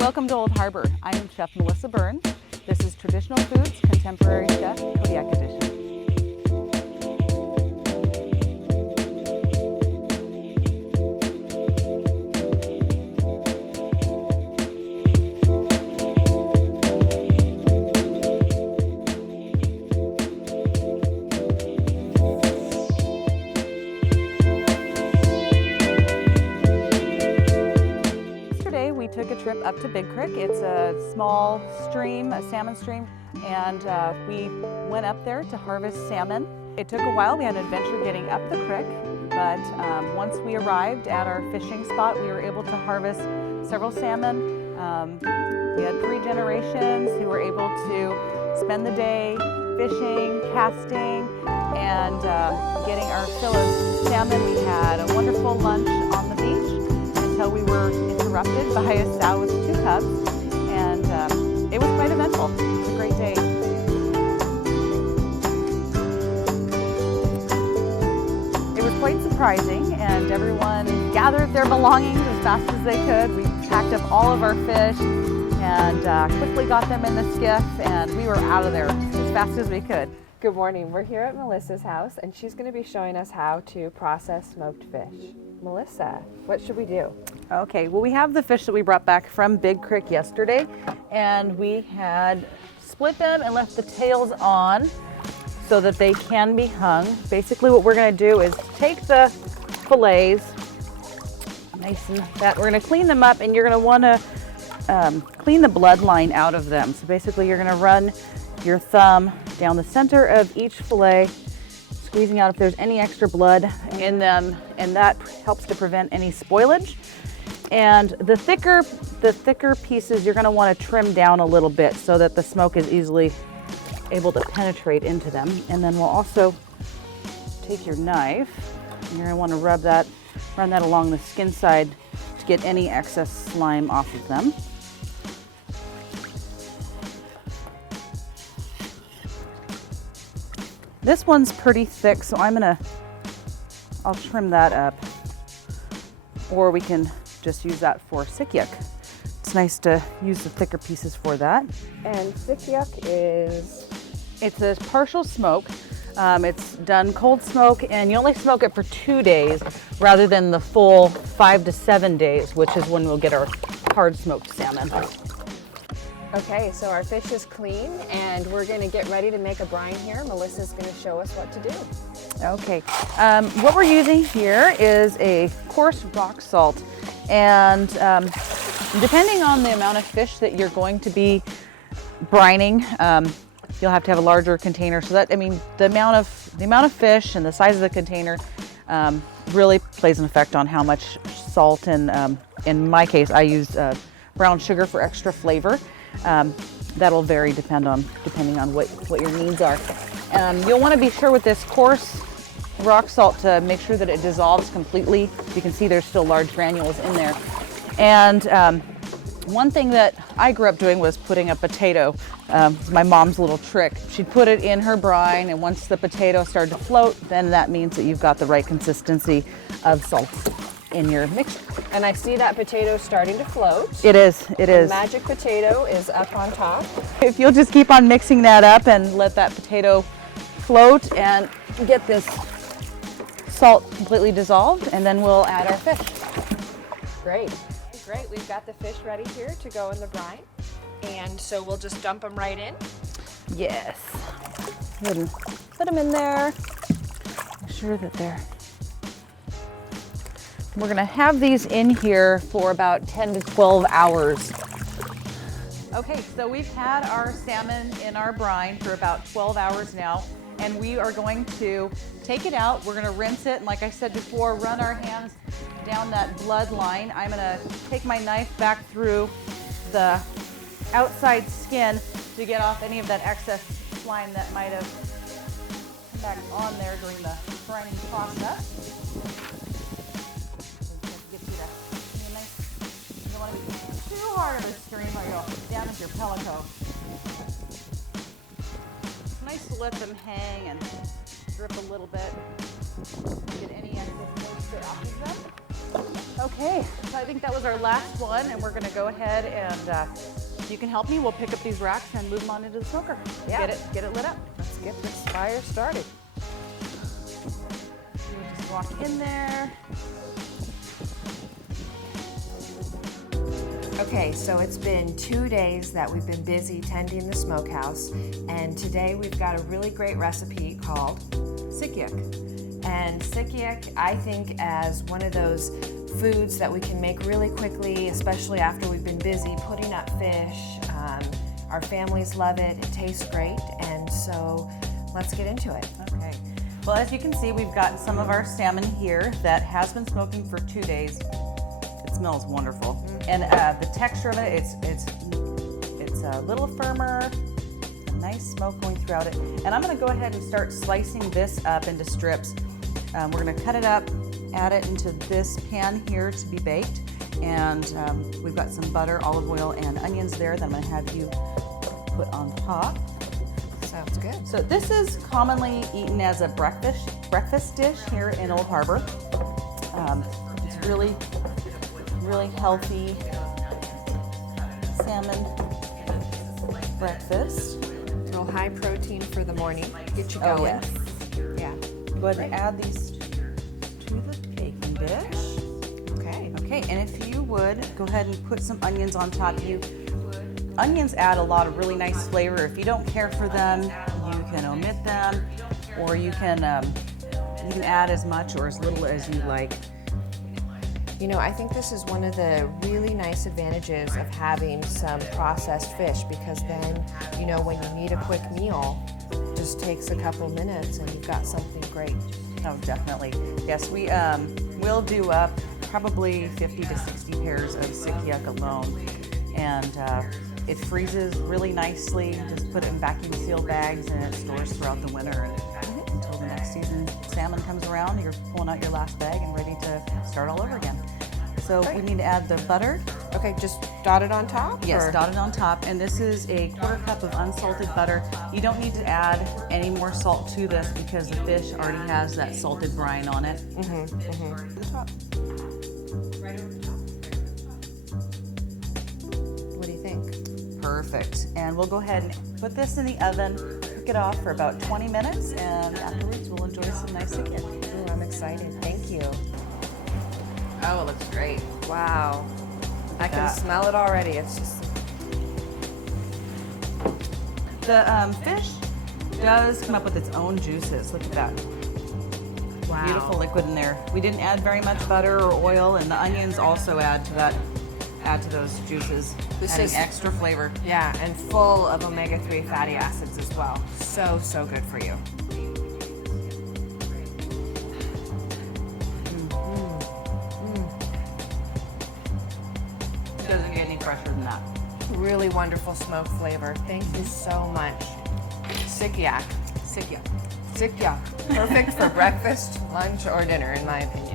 Welcome to Old Harbor. I am Chef Melissa Byrne. This is Traditional Foods, Contemporary Chef, Kodiak Edition. We took a trip up to Big Creek. It's a small stream, a salmon stream, and we went up there to harvest salmon. It took a while. We had an adventure getting up the creek, but once we arrived at our fishing spot, we were able to harvest several salmon. We had 3 generations who were able to spend the day fishing, casting, and getting our fill of salmon. We had a wonderful lunch on the beach until we were interrupted by a sow with 2 cubs, and it was quite eventful. It was a great day. It was quite surprising, and everyone gathered their belongings as fast as they could. We packed up all of our fish and quickly got them in the skiff, and we were out of there as fast as we could. Good morning. We're here at Melissa's house, and she's going to be showing us how to process smoked fish. Melissa, what should we do? Okay, well, we have the fish that we brought back from Big Creek yesterday, and we had split them and left the tails on so that they can be hung. Basically, what we're going to do is take the fillets, nice and fat. We're going to clean them up, and you're going to want to clean the bloodline out of them. So basically, you're going to run your thumb down the center of each fillet, squeezing out if there's any extra blood in them, and that helps to prevent any spoilage. And the thicker pieces you're going to want to trim down a little bit so that the smoke is easily able to penetrate into them. And then we'll also take your knife, and you're going to want to run that along the skin side to get any excess slime off of them. This one's pretty thick, so I'll trim that up, or we can just use that for Sikyuk. It's nice to use the thicker pieces for that. And Sikyuk it's a partial smoke. It's done cold smoke, and you only smoke it for 2 days rather than the full 5 to 7 days, which is when we'll get our hard smoked salmon. Okay, so our fish is clean, and we're going to get ready to make a brine here. Melissa's going to show us what to do. Okay, what we're using here is a coarse rock salt, and depending on the amount of fish that you're going to be brining, you'll have to have a larger container. So that, I mean, the amount of fish and the size of the container really plays an effect on how much salt. And in my case, I use brown sugar for extra flavor. That'll vary depending on what your needs are. You'll want to be sure with this coarse rock salt to make sure that it dissolves completely. You can see there's still large granules in there. And one thing that I grew up doing was putting a potato. It's my mom's little trick. She'd put it in her brine, and once the potato started to float, then that means that you've got the right consistency of salt in your mix. And I see that potato starting to float. It is. The magic potato is up on top. If you'll just keep on mixing that up and let that potato float and get this salt completely dissolved, and then we'll add our fish. Great. We've got the fish ready here to go in the brine. And so we'll just dump them right in. Yes. Go ahead and put them in there. Make sure that they're... We're going to have these in here for about 10 to 12 hours. Okay, so we've had our salmon in our brine for about 12 hours now, and we are going to take it out. We're going to rinse it, and like I said before, run our hands down that blood line. I'm going to take my knife back through the outside skin to get off any of that excess slime that might have come back on there during the brining process. You don't want to be too hard of a stream or you'll damage your pellico. It's nice to let them hang and drip a little bit. Get any excess moisture off of them. Okay. Okay, so I think that was our last one, and we're gonna go ahead and you can help me. We'll pick up these racks and move them on into the smoker. Yeah. Get it lit up. Let's get this fire started. We'll just walk in there. Okay, so it's been 2 days that we've been busy tending the smokehouse, and today we've got a really great recipe called Sikyuk. And Sikyuk, I think, as one of those foods that we can make really quickly, especially after we've been busy putting up fish. Our families love it, it tastes great, and so let's get into it. Okay. Well, as you can see, we've got some of our salmon here that has been smoking for 2 days. It smells wonderful. And the texture of it, it's a little firmer, a nice smoke going throughout it. And I'm gonna go ahead and start slicing this up into strips. We're gonna cut it up, add it into this pan here to be baked. And we've got some butter, olive oil, and onions there that I'm gonna have you put on top. Sounds good. So this is commonly eaten as a breakfast dish here in Old Harbor. It's really healthy salmon breakfast. A little high protein for the morning. Get you going. Oh, yes. Yeah. Go ahead and add these to the baking dish. Okay. Okay, and if you would, go ahead and put some onions on top. Onions add a lot of really nice flavor. If you don't care for them, you can omit them, or you can add as much or as little as you like. You know, I think this is one of the really nice advantages of having some processed fish, because then, you know, when you need a quick meal, it just takes a couple minutes and you've got something great. Oh, definitely. Yes, we will do up probably 50 to 60 pairs of Sikyuk alone. And it freezes really nicely. Just put it in vacuum seal bags and it stores throughout the winter until the next season salmon comes around. You're pulling out your last bag and ready to start all over again. So we need to add the butter. Okay, just dot it on top? Yes, or? dot it on top. And this is a 1/4 cup of unsalted butter. You don't need to add any more salt to this because the fish already has that salted brine on it. What do you think? Perfect. And we'll go ahead and put this in the oven, cook it off for about 20 minutes, and afterwards we'll enjoy some nice Sikyuk. Ooh, I'm excited. Thank you. Oh, it looks great. Wow. I can that. smell it already. It's just... The fish does come up with its own juices. Look at that. Wow. Beautiful liquid in there. We didn't add very much butter or oil, and the onions also add to those juices, adding extra flavor. Yeah, and full of omega-3 fatty acids as well. So good for you. Doesn't get any fresher than that. Really wonderful smoke flavor. Thank you so much. Sikyuk. Sikyuk. Sikyuk. Perfect for breakfast, lunch, or dinner, in my opinion.